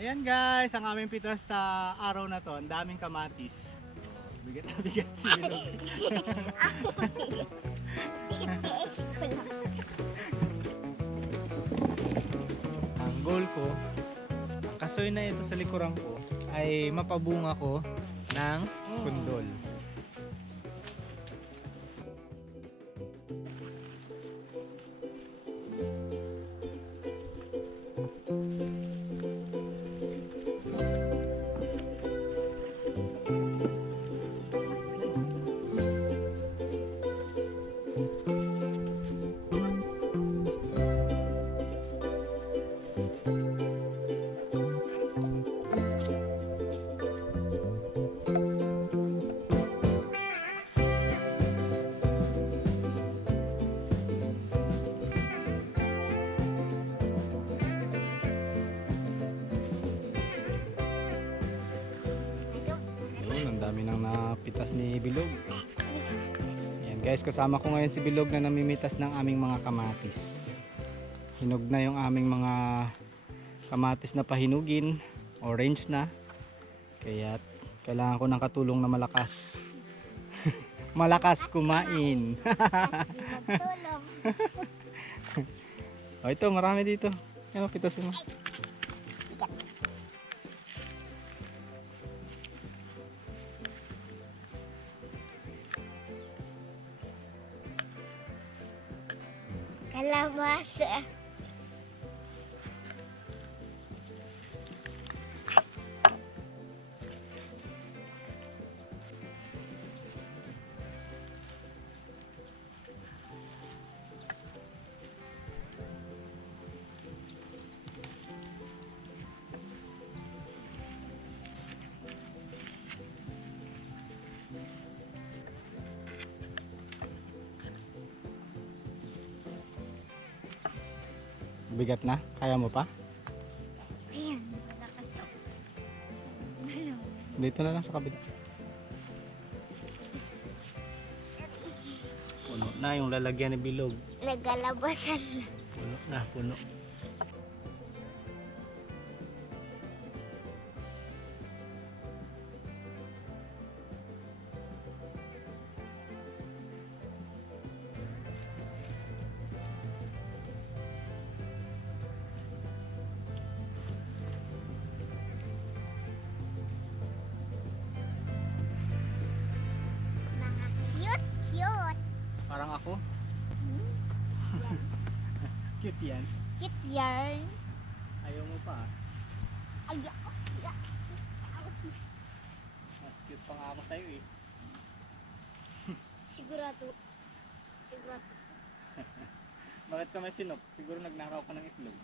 Ayan guys, ang aming pitas sa araw na to, ang daming kamatis. Bigat na bigat si Bilog. Ang goal ko, ang kasoy na ito sa likuran ko, ay mapabunga ko ng kundol. Ang dami nang napitas ni Bilog. Ayan guys, kasama ko ngayon si Bilog na namimitas ng aming mga kamatis. Hinog na yung aming mga kamatis na pahinugin. Orange na. Kaya kailangan ko ng katulong na malakas. Malakas kumain. O ito, marami dito. Ayan, pitasin mo. Kalabasa. Bigat na? Kaya mo pa? Ayan, malakas ako. Dito na lang sa kabila. Puno na yung lalagyan ni Bilog. Nagalabasan na. Puno na, puno. Mga cute. Parang ako. Cute yan. Cute yarn. Ayaw mo pa. Ayaw. Mas cute pa nga ako sa'yo eh. Sigurado. Bakit ka may sinop? Siguro nagnakaw ka ng itlog.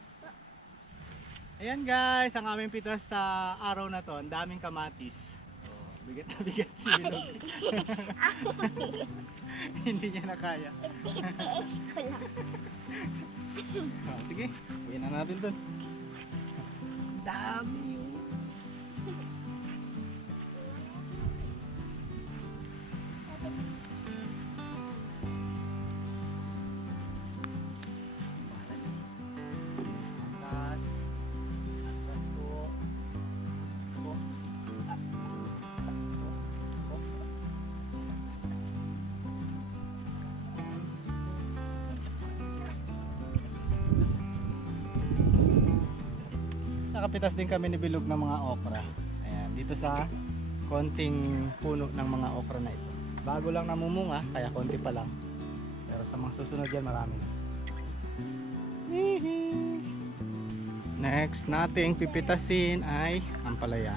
Ayan guys, ang aming pitas sa araw na to, ang daming kamatis. Bigat na bigat si Bilog. Hindi niya na kaya. Itiis ko lang. Sige, uwi na natin dun. Dami. Atras. Atras po. Po. Po. Nakapitas din kami ni Bilog ng mga okra. Ayan, dito sa konting puno ng mga okra na ito. Bago lang namumunga, kaya konti pa lang. Pero sa mga susunod yan, marami na. Next nating pipitasin ay ampalaya.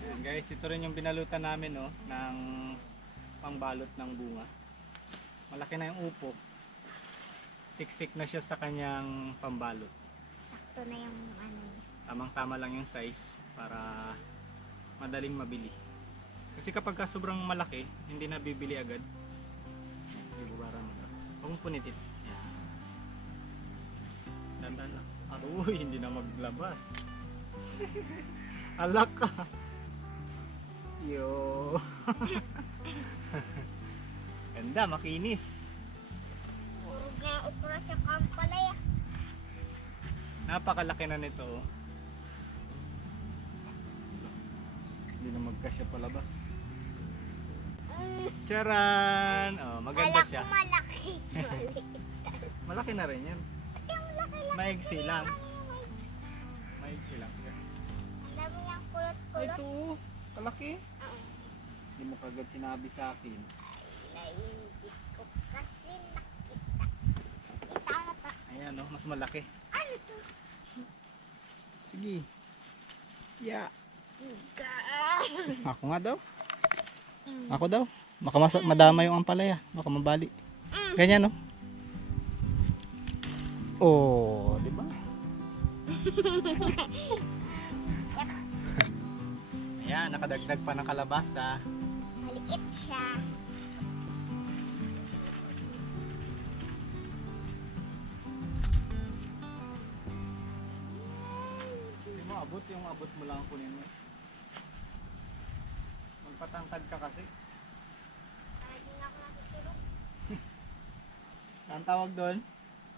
Ayan guys, ito rin yung binalutan namin no, ng pangbalot ng bunga. Malaki na yung upo. Siksik na siya sa kanyang pambalot. Sakto na yung ano. Tamang-tama lang yung size para madaling mabili. Kasi kapag ka sobrang malaki, hindi na bibili agad. Ibubaran mo na. Huwag mong punitit. Yan. Dandan lang. Aroy, hindi na maglabas. Alak ka. Ganda, makinis. Urog na yung okra sa kampalaya. Napakalaki na nito. Oh. Hindi na magkasya palabas. Charan! Oh, maganda Kala siya. ko malaki. Maliit. Malaki na rin yan. Yung laki-laki. Maigsi lang. Ano yung may... Maigsi lang. Ang dami niyang Ay, kulot-kulot. ito. Oh. Kalaki. Oo. Hindi mo kagad sinabi sa akin. Ay, hindi ko kasi nakita. Kita mo to. Ayan, oh, mas malaki. Ano to? Sige. Yeah. Tiga. Ako nga daw. Ako daw. Baka madama yung ampalaya. Baka mabali. Ganyan, no? Oh, di ba? Ayan, nakadagdag pa ng kalabasa. Maliit siya. Hindi mo abot, yung abot mo lang kunin mo. Magpatangkad ka kasi. Lagi na ako natutulog. Anong tawag doon?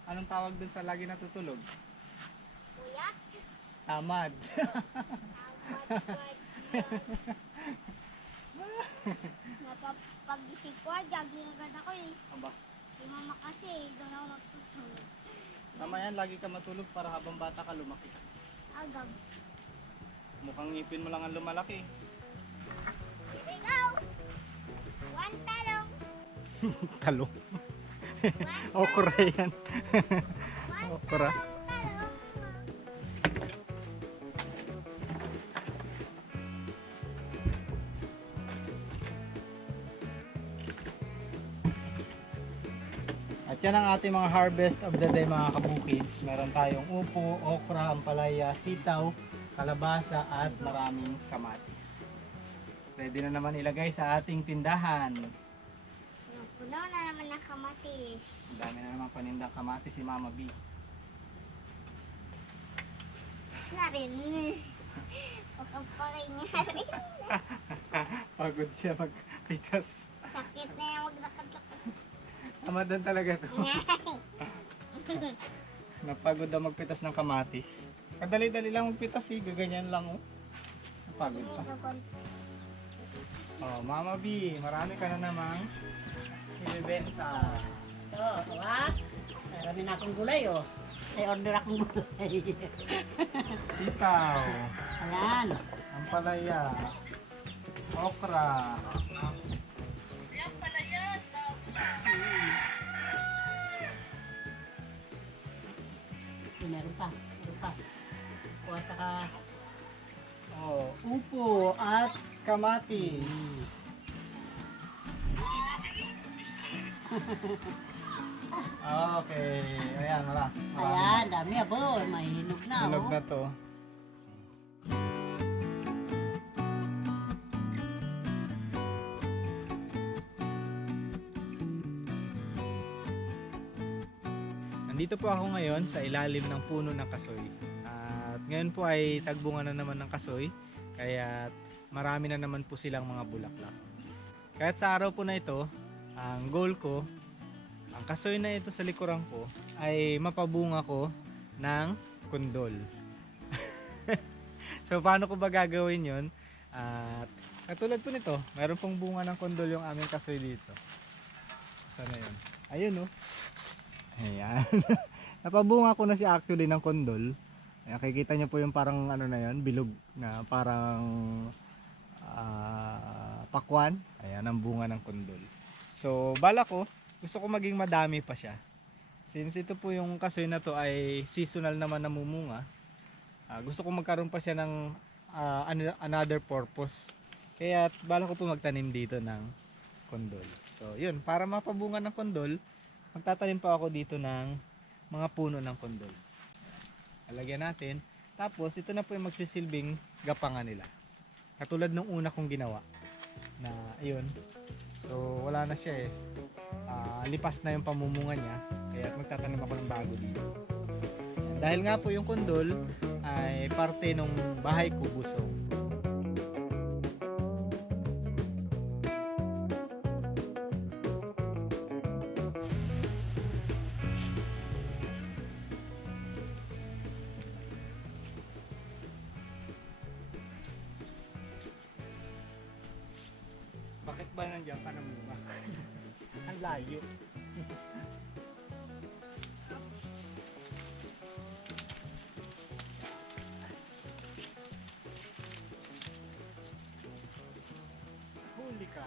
Anong tawag doon sa lagi natutulog? Kuya? Tamad. Tawad-wad Napapagising ko, jogging agad ako eh. Aba, Si mama kasi, doon ako natutulog. tama yan, lagi ka matulog para habang bata ka lumaki. Agad. Mukhang ngipin mo lang ang lumalaki. Here we go! One talong. Talong. One Okra yan. One Okra. talong. At yan ang ating mga harvest of the day mga kabukids. Meron tayong upo, okra, ampalaya, sitaw, kalabasa at maraming kamatis. Pwede na naman ilagay sa ating tindahan. Puno na naman ng kamatis. Ang dami na naman panindang kamatis si Mama B. Tapos na rin. Pagkaparay niya rin. Pagod siya magpitas. Sakit na yung maglakad-lakad. Tamadan talaga to. Napagod na magpitas ng kamatis. Kadali-dali lang magpitas eh. Gaganyan lang oh. Napagod pa. Oh, Mama B, marami ka na namang ibibenta. Oo, ha? Marami na akong gulay, oh. May order akong gulay. Sitaw, Ayan. ampalaya, okra. Meron pa. Meron pa. Kuha ka. Oh, upo at kamatis. Okay, ayan, marami. Ayan, dami abo. May hinog na, Hinog oh. na to. Nandito po ako ngayon sa ilalim ng puno ng kasoy. At ngayon po ay tagbunga na naman ng kasoy. Kaya marami na naman po silang mga bulaklak. Kahit sa araw po na ito, ang goal ko, ang kasoy na ito sa likuran ko, ay mapabunga ko ng kundol. So paano ko ba gagawin yun? At katulad po nito, mayroon pong bunga ng kundol yung aming kasoy dito. Sana yun? Ayun oh. Ayan. Napabunga ko na siya actually ng kondol. Ayan, kikita niyo po yung parang ano na yun, bilog na parang pakwan. Ayan, ang bunga ng kondol. So, bala ko, gusto ko maging madami pa siya. Since ito po yung kasoy na to ay seasonal naman namumunga, gusto ko magkaroon pa siya ng another purpose. Kaya bala ko po magtanim dito ng kondol. So, yun, para mapabunga ng kondol, magtatanim pa ako dito ng mga puno ng kondol. Lalagyan natin. Tapos ito na po yung magsisilbing gapangan nila. Katulad nung una kong ginawa. Na ayun. So wala na siya eh. Lipas na yung pamumunga niya. Kaya magtatanim ako ng bago dito. Dahil nga po yung kondol ay parte ng bahay ko busong. ba nandiyan ka ng bunga? Ang layo. Huli ka.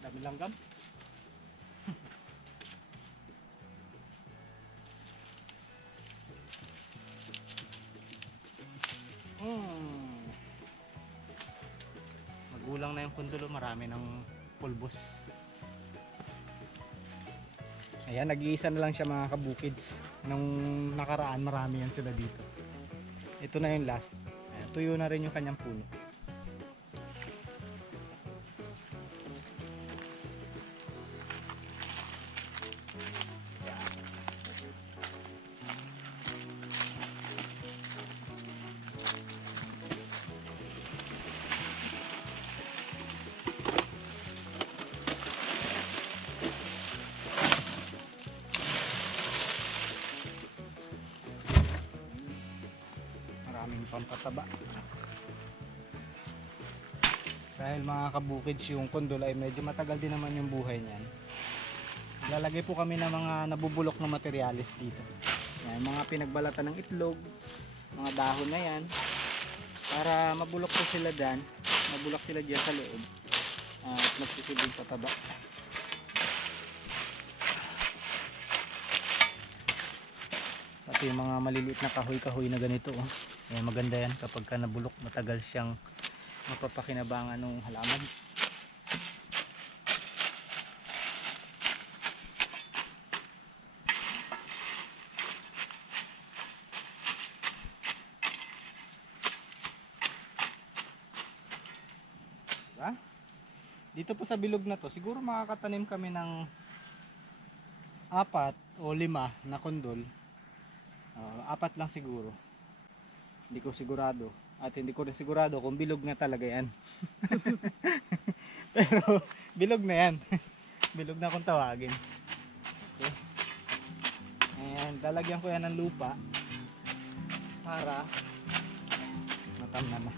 Dami langgam. Magulang na yung kundulo, marami ng pulbos. Ayan, nag-iisa na lang siya mga kabukids. Nung nakaraan, marami yan sila dito. Ito na yung last. Ayan, tuyo na rin yung kanyang puno. Maraming pampataba. Dahil mga kabukids, yung kondol ay medyo matagal din naman yung buhay niyan. Lalagay po kami ng mga nabubulok na materyales dito. Yan, mga pinagbalatan ng itlog, mga dahon na yan, para mabulok po sila dyan, mabulok sila dyan sa loob at magsisilbing pataba. Pati yung mga maliliit na kahoy-kahoy na ganito, oh. Ayan, maganda yan kapag ka nabulok, matagal siyang mapapakinabangan ng halaman. Diba? Dito po sa bilog na to, siguro makakatanim kami ng 4 o 5 na kondol. 4 lang siguro. Hindi ko sigurado. At hindi ko rin sigurado kung bilog na talaga yan. Pero bilog na yan. Bilog na kung tawagin. Okay. Ayan, lalagyan ko yan ng lupa para matamnan na.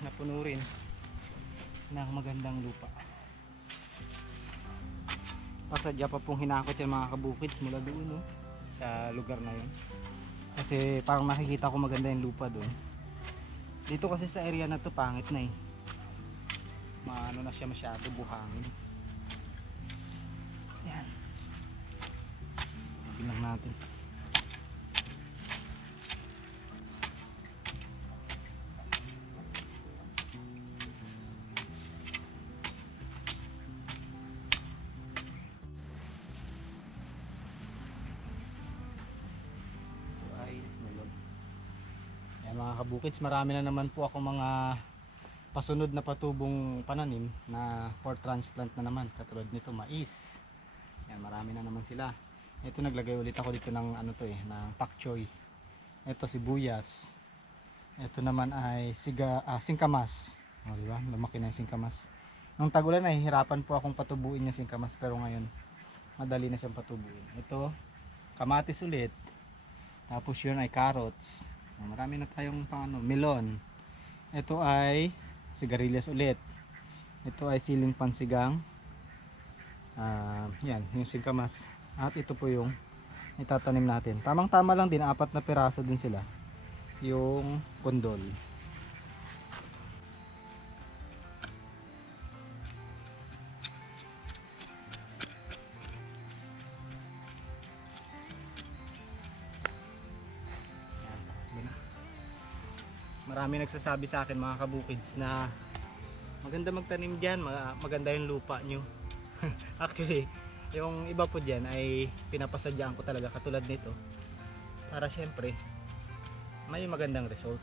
Napuno rin ng magandang lupa. Pasadya pa pong hinakot yung mga kabukids mula doon, no? Sa lugar na yun. Kasi parang nakikita ko maganda yung lupa doon. Dito kasi sa area na to pangit na eh. Maano na siya masyado, buhangin. Yan. Tingnan natin. Mga kabukids, marami na naman po ako mga pasunod na patubong pananim na for transplant na naman, katulad nito mais. Yan, marami na naman sila. Ito naglagay ulit ako dito ng ano to ng pak choy. Ito sibuyas. Ito naman ay singkamas. O, di ba? Lumaki na yung singkamas. Nung tagulan ay hirapan po akong patubuin yung singkamas, pero ngayon madali na siyang patubuin. Ito, kamatis ulit. Tapos yun ay carrots. Marami na tayong melon. Ito ay sigarilyas ulit. Ito ay siling pansigang. Yan, yung singkamas. At ito po yung itatanim natin. Tamang-tama lang din, 4 na piraso din sila. Yung kondol. Marami nagsasabi sa akin mga kabukids na maganda magtanim dyan, maganda yung lupa nyo. Actually, yung iba po dyan ay pinapasadyaan ko talaga katulad nito para syempre may magandang result.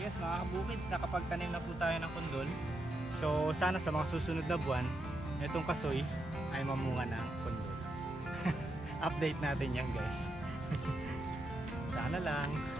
Ayos mga kabukids, nakapagtanim na po tayo ng kondol. So sana sa mga susunod na buwan, itong kasoy ay mamunga ng kondol. Update natin yan guys. Sana lang.